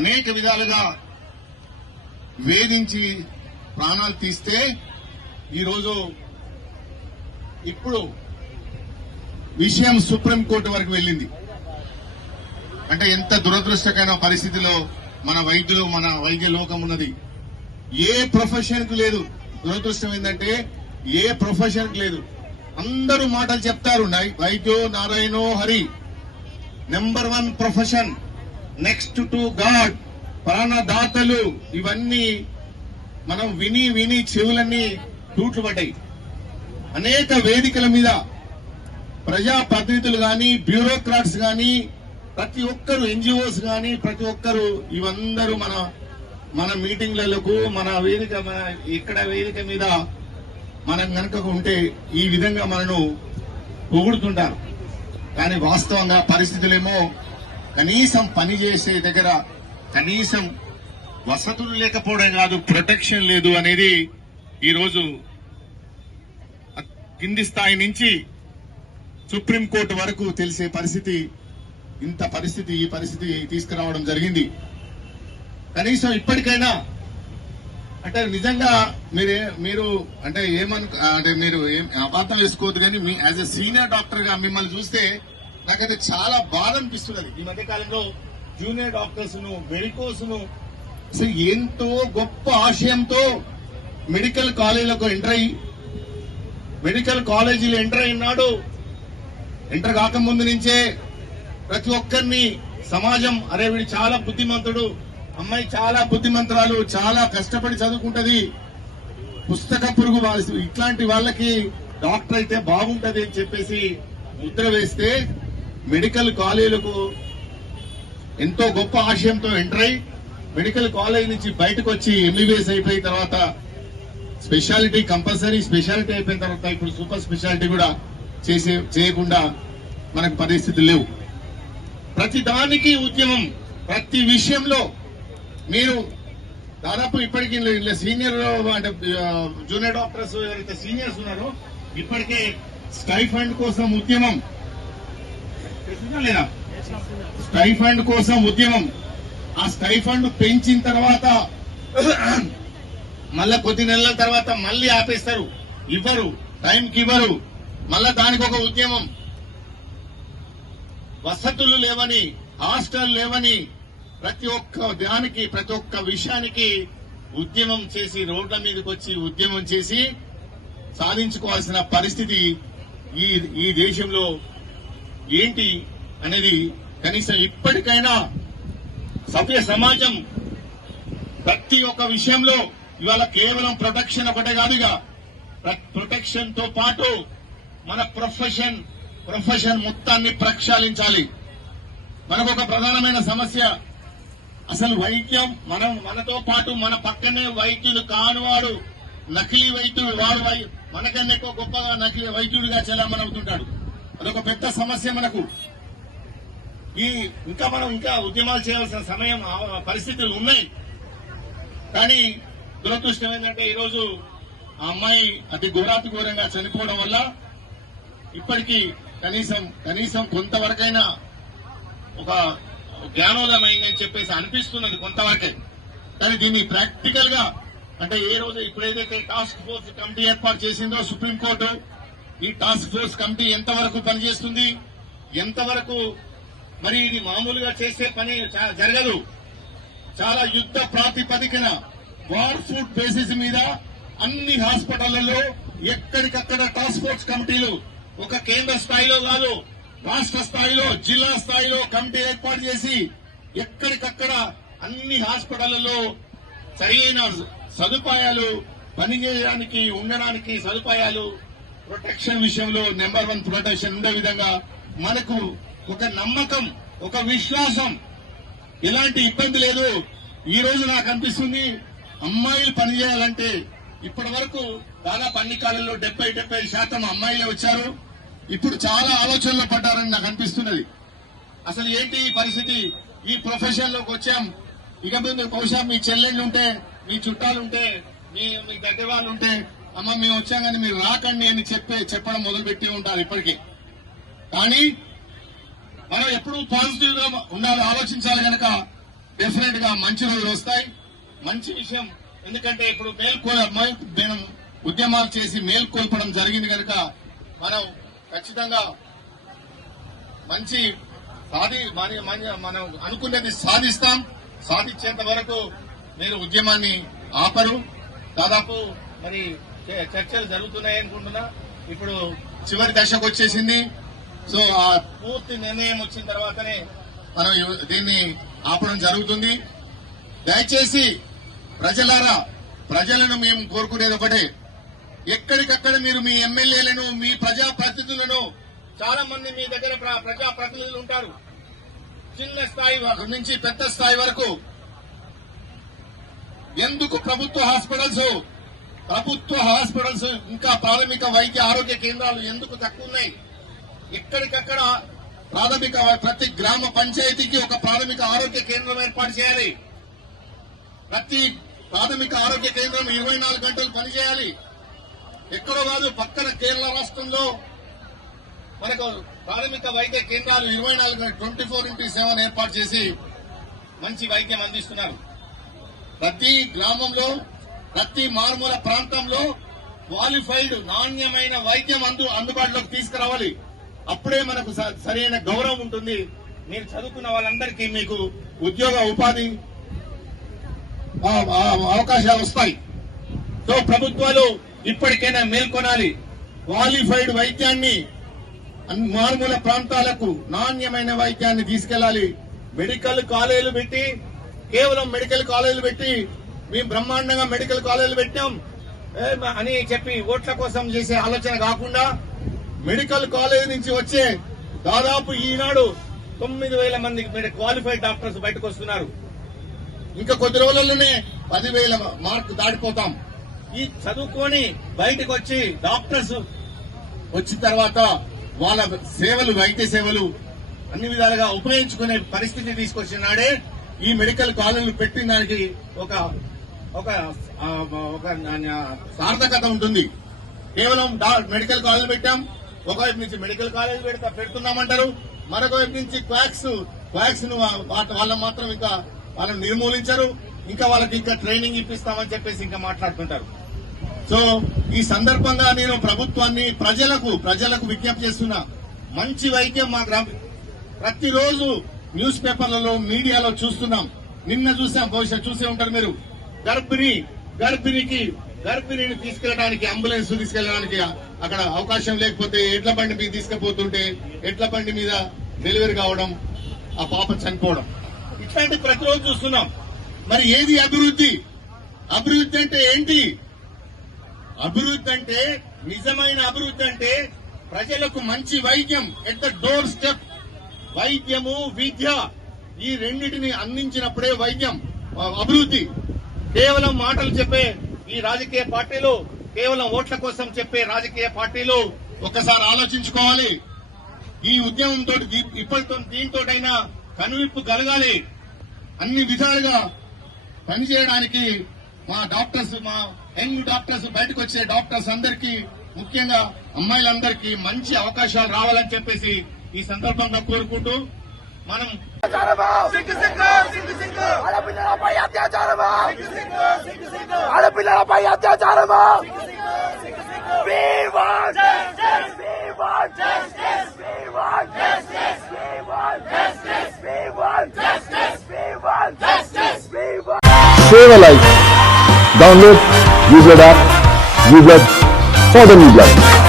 అనేక విధాలుగా వేధించి ప్రాణాలు తీస్తే ఈరోజు ఇప్పుడు విషయం సుప్రీంకోర్టు వరకు వెళ్ళింది. అంటే ఎంత దురదృష్టకరమైన పరిస్థితిలో మన వైద్యులు, మన వైద్య లోకం ఉన్నది. ఏ ప్రొఫెషన్ కు లేదు. దురదృష్టం ఏంటంటే ఏ ప్రొఫెషన్ కు లేదు. అందరూ మాటలు చెప్తారు, వైద్యో నారాయణో హరి, number 1 profession, next to god, ప్రాణదాతలు. ఇవన్నీ మనం విని విని చెవులన్నీ తూట్లు పడ్డాయి. అనేక వేదికల మీద ప్రజాప్రతినిధులు గాని, బ్యూరోక్రాట్స్ గాని, ప్రతి ఒక్కరు, ఎన్జిఓస్ గాని, ప్రతి ఒక్కరు ఇవందరూ మన మీటింగ్లకు, మన వేదిక, ఇక్కడ వేదిక మీద మనం కనుక ఉంటే ఈ విధంగా మనను పొగుడుతుంటారు. కానీ వాస్తవంగా పరిస్థితులేమో కనీసం పని చేసే దగ్గర కనీసం వసతులు లేకపోవడం కాదు, ప్రొటెక్షన్ లేదు అనేది ఈరోజు కింది స్థాయి నుంచి సుప్రీంకోర్టు వరకు తెలిసే పరిస్థితి, ఈ పరిస్థితి తీసుకురావడం జరిగింది. కనీసం ఇప్పటికైనా అంటే నిజంగా మీరు అంటే మీరు ఏం అపార్థం వేసుకోవద్దు, కానీ me as a senior doctor గా మిమ్మల్ని చూస్తే నాకైతే చాలా బాధ అనిపిస్తున్నది. ఈ మధ్య కాలంలో జూనియర్ డాక్టర్స్ ను, మెడికోస్ ను అసలు ఎంతో గొప్ప ఆశయంతో మెడికల్ కాలేజీలకు మెడికల్ కాలేజీలో ఎంటర్ అయినాడు. ఎంటర్ కాకముందు నుంచే ప్రతి ఒక్కరిని సమాజం, అరే వీడు చాలా బుద్ధిమంతుడు, అమ్మాయి చాలా బుద్ధిమంతురాలు, చాలా కష్టపడి చదువుకుంటది, పుస్తక పురుగు, ఇట్లాంటి వాళ్ళకి డాక్టర్ అయితే బాగుంటది అని చెప్పేసి ముద్ర వేస్తే మెడికల్ కాలేజీలకు ఎంతో గొప్ప ఆశయంతో ఎంటర్ అయి మెడికల్ కాలేజ్ నుంచి బయటకు వచ్చి ఎంబీబీఎస్ అయిపోయిన తర్వాత స్పెషాలిటీ, కంపల్సరీ స్పెషాలిటీ అయిపోయిన తర్వాత ఇప్పుడు సూపర్ స్పెషాలిటీ కూడా చేయకుండా మనకు పరిస్థితులు లేవు. ప్రతి దానికి ఉద్యమం, ప్రతి విషయంలో మీరు దాదాపు ఇప్పటికీ సీనియర్ అంటే జూనియర్ డాక్టర్స్ ఎవరైతే సీనియర్స్ ఉన్నారో ఇప్పటికే స్టైఫండ్ కోసం ఉద్యమం, లేదా స్టైఫండ్ కోసం ఉద్యమం. ఆ స్టైఫండ్ పెంచిన తర్వాత మళ్ళా కొద్ది నెలల తర్వాత మళ్ళీ ఆపేస్తారు, ఇవ్వరు, టైంకి ఇవ్వరు. మళ్ళా దానికి ఒక ఉద్యమం. వసతులు లేవని, హాస్టల్ లేవని, ప్రతి ఒక్క దానికి, ప్రతి ఒక్క విషయానికి ఉద్యమం చేసి, రోడ్ల మీదకి వచ్చి ఉద్యమం చేసి సాధించుకోవాల్సిన పరిస్థితి ఈ దేశంలో ఏంటి అనేది కనీసం ఇప్పటికైనా సభ్య సమాజం ప్రతి ఒక్క విషయంలో ఇవాళ కేవలం ప్రొటెక్షన్ ఒకటే కాదుగా, ప్రొటెక్షన్ తో పాటు మన ప్రొఫెషన్ మొత్తాన్ని ప్రక్షాళించాలి. మనకు ఒక ప్రధానమైన సమస్య, అసలు వైద్యం మనతో పాటు మన పక్కనే వైద్యులు కానివాడు, నకిలీ వైద్యుడు, వాడు మనకన్నా ఎక్కువ గొప్పగా నకిలీ వైద్యుడిగా చెలామణవుతుంటాడు. అదొక పెద్ద సమస్య మనకు. మనం ఇంకా ఉద్యమాలు చేయాల్సిన సమయం, పరిస్థితులు ఉన్నాయి. కానీ దురదృష్టం ఏంటంటే ఈరోజు ఆ అమ్మాయి అతి ఘోరంగా చనిపోవడం వల్ల ఇప్పటికీ కనీసం కొంతవరకైనా ఒక జ్ఞానోదయం అయిందని చెప్పేసి అనిపిస్తున్నది కొంతవరకే. కానీ దీన్ని ప్రాక్టికల్ గా అంటే ఏ రోజు ఇప్పుడు ఏదైతే టాస్క్ ఫోర్స్ కమిటీ ఏర్పాటు చేసిందో సుప్రీంకోర్టు, ఈ టాస్క్ ఫోర్స్ కమిటీ ఎంతవరకు పనిచేస్తుంది, ఎంతవరకు మరి ఇది మామూలుగా చేసే పని జరగదు. చాలా యుద్ధ ప్రాతిపదికన, వార్ ఫుడ్ బేసిస్ మీద అన్ని హాస్పిటళ్లలో ఎక్కడికక్కడ టాస్క్ ఫోర్స్ కమిటీలు, ఒక కేంద్ర స్థాయిలో కాదు, రాష్ట్ర స్థాయిలో, జిల్లా స్థాయిలో కమిటీ ఏర్పాటు చేసి ఎక్కడికక్కడ అన్ని హాస్పిటళ్లలో సరైన సదుపాయాలు, పనిచేయడానికి, ఉండడానికి సదుపాయాలు, ప్రొటెక్షన్ విషయంలో నెంబర్ 1 ప్రొటెక్షన్ ఉండే విధంగా మనకు ఒక నమ్మకం, ఒక విశ్వాసం, ఎలాంటి ఇబ్బంది లేదు. ఈ రోజు నాకు అనిపిస్తుంది, అమ్మాయిలు పనిచేయాలంటే ఇప్పటి వరకు దాదాపు అన్ని కాలంలో 70% అమ్మాయిలే వచ్చారు. ఇప్పుడు చాలా ఆలోచనలో పడ్డారని నాకు అనిపిస్తున్నది. అసలు ఏంటి ఈ పరిస్థితి, ఈ ప్రొఫెషన్ లోకి వచ్చాం, ఇక ముందు బహుశా మీ చెల్లెళ్ళుంటే, మీ చుట్టాలుంటే, మీ దగ్గర వాళ్ళు ఉంటే, అమ్మ మేము వచ్చాం కానీ మీరు రాకండి అని చెప్పడం మొదలుపెట్టి ఉంటారు ఇప్పటికీ. కానీ మనం ఎప్పుడూ పాజిటివ్ గా ఉండాలి, ఆలోచించాలి. కనుక డెఫినెట్ గా మంచి రోజులు వస్తాయి. మంచి విషయం, ఎందుకంటే ఇప్పుడు మేము ఉద్యమాలు చేసి మేల్కొల్పడం జరిగింది కనుక మనం ఖచ్చితంగా మంచి మనం అనుకున్నది సాధిస్తాం. సాధించేంత వరకు మీరు ఉద్యమాన్ని ఆపరు. దాదాపు మరి చర్చలు జరుగుతున్నాయి అనుకుంటున్నా. ఇప్పుడు చివరి దశకు వచ్చేసింది. సో ఆ పూర్తి నిర్ణయం వచ్చిన తర్వాతనే మనం దీన్ని ఆపడం జరుగుతుంది. దయచేసి ప్రజలారా, ప్రజలను మేము కోరుకునేది ఒకటే, ఎక్కడికక్కడ మీరు మీ ఎమ్మెల్యేలను, మీ ప్రజాప్రతినిధులను, చాలా మంది మీ దగ్గర ప్రజాప్రతినిధులు ఉంటారు, చిన్న స్థాయి నుంచి పెద్ద స్థాయి వరకు. ఎందుకు ప్రభుత్వ హాస్పిటల్స్ ఇంకా ప్రాథమిక వైద్య ఆరోగ్య కేంద్రాలు ఎందుకు తక్కువ ఉన్నాయి? ఎక్కడికక్కడ ప్రతి గ్రామ పంచాయతీకి ఒక ప్రాథమిక ఆరోగ్య కేంద్రం ఏర్పాటు చేయాలి. ప్రతి ప్రాథమిక ఆరోగ్య కేంద్రం 24 గంటలు పనిచేయాలి. ఎక్కడో కాదు, పక్కన కేరళ రాష్ట్రంలో మనకు ప్రాథమిక వైద్య కేంద్రాలు 24/7 ఏర్పాటు చేసి మంచి వైద్యం అందిస్తున్నారు. ప్రతి గ్రామంలో, ప్రతి మారుమూల ప్రాంతంలో క్వాలిఫైడ్ నాణ్యమైన వైద్యం అందుబాటులోకి తీసుకురావాలి. అప్పుడే మనకు సరైన గౌరవం ఉంటుంది. మీరు చదువుకున్న వాళ్ళందరికీ మీకు ఉద్యోగ ఉపాధి అవకాశాలు వస్తాయి. సో ప్రభుత్వాలు ఇప్పటికైనా మేల్కొనాలి. క్వాలిఫైడ్ వైద్యాన్ని మారుమూల ప్రాంతాలకు నాణ్యమైన వైద్యాన్ని తీసుకెళ్లాలి. మెడికల్ కాలేజీలు పెట్టి, కేవలం మెడికల్ కాలేజీలు పెట్టి మేము బ్రహ్మాండంగా మెడికల్ కాలేజీలు పెట్టాం అని చెప్పి ఓట్ల కోసం చేసే ఆలోచన కాకుండా, మెడికల్ కాలేజీ నుంచి వచ్చే దాదాపు ఈనాడు 9,000 మంది క్వాలిఫైడ్ డాక్టర్స్ బయటకు వస్తున్నారు. ఇంకా కొద్ది రోజుల్లోనే 10,000 మార్కు దాటిపోతాం. ఈ చదువుకొని బయటకు వచ్చి డాక్టర్స్ వచ్చిన తర్వాత వాళ్ళ సేవలు, వైద్య సేవలు అన్ని విధాలుగా ఉపయోగించుకునే పరిస్థితి తీసుకొచ్చిన నాడే ఈ మెడికల్ కాలేజీలు పెట్టిన దానికి ఒక సార్థకత ఉంటుంది. కేవలం మెడికల్ కాలేజీలు పెట్టాం, ఒకవైపు నుంచి మెడికల్ కాలేజ్ పెడుతున్నామంటారు, మరొక వైపు నుంచి క్వాక్స్ ను వాళ్ళ మాత్రం ఇంకా వాళ్ళని నిర్మూలించరు, ఇంకా వాళ్ళకి ఇంకా ట్రైనింగ్ ఇప్పిస్తామని చెప్పేసి ఇంకా మాట్లాడుతుంటారు. సో ఈ సందర్భంగా నేను ప్రభుత్వాన్ని, ప్రజలకు విజ్ఞప్తి చేస్తున్నా, మంచి వైద్యం మా ప్రతిరోజు న్యూస్ పేపర్లలో, మీడియాలో చూస్తున్నాం. నిన్న చూసాం, బహుశా చూసే ఉంటారు మీరు, గర్భిణిని తీసుకెళ్లడానికి, అంబులెన్స్ తీసుకెళ్లడానికి అక్కడ అవకాశం లేకపోతే ఎడ్ల బండి మీద తీసుకుపోతుంటే ఎడ్ల బండి మీద డెలివరీ కావడం, ఆ పాప చనిపోవడం, ఇట్లాంటి ప్రతిరోజు చూస్తున్నాం. మరి ఏది అభివృద్ధి? అభివృద్ధి అంటే ఏంటి? అభివృద్ధి అంటే, నిజమైన అభివృద్ధి అంటే ప్రజలకు మంచి వైద్యం ఎట్ ద డోర్ స్టెప్. వైద్యము, విద్య ఈ రెండింటిని అందించినప్పుడే వైద్యం అభివృద్ధి. కేవలం మాటలు చెప్పే ఈ రాజకీయ పార్టీలు, కేవలం ఓట్ల కోసం చెప్పే రాజకీయ పార్టీలు ఒక్కసారి ఆలోచించుకోవాలి. ఈ ఉద్యమంతో దీంతోటైనా కనువిప్పు కలగాలి. అన్ని విధాలుగా పనిచేయడానికి మా డాక్టర్స్, మా యంగ్ డాక్టర్స్, బయటకు వచ్చే డాక్టర్స్ అందరికీ, ముఖ్యంగా అమ్మాయిలందరికీ మంచి అవకాశాలు రావాలని చెప్పేసి ఈ సందర్భంగా కోరుకుంటూ, మనం ఆడపిల్లలపై అత్యాచారమా, ఆడపిల్లలపై అత్యాచారమా, We want justice. We want justice. We want justice. We want justice. We want justice. We want justice. We want. Save a life. Download, use your app, use it for the new life.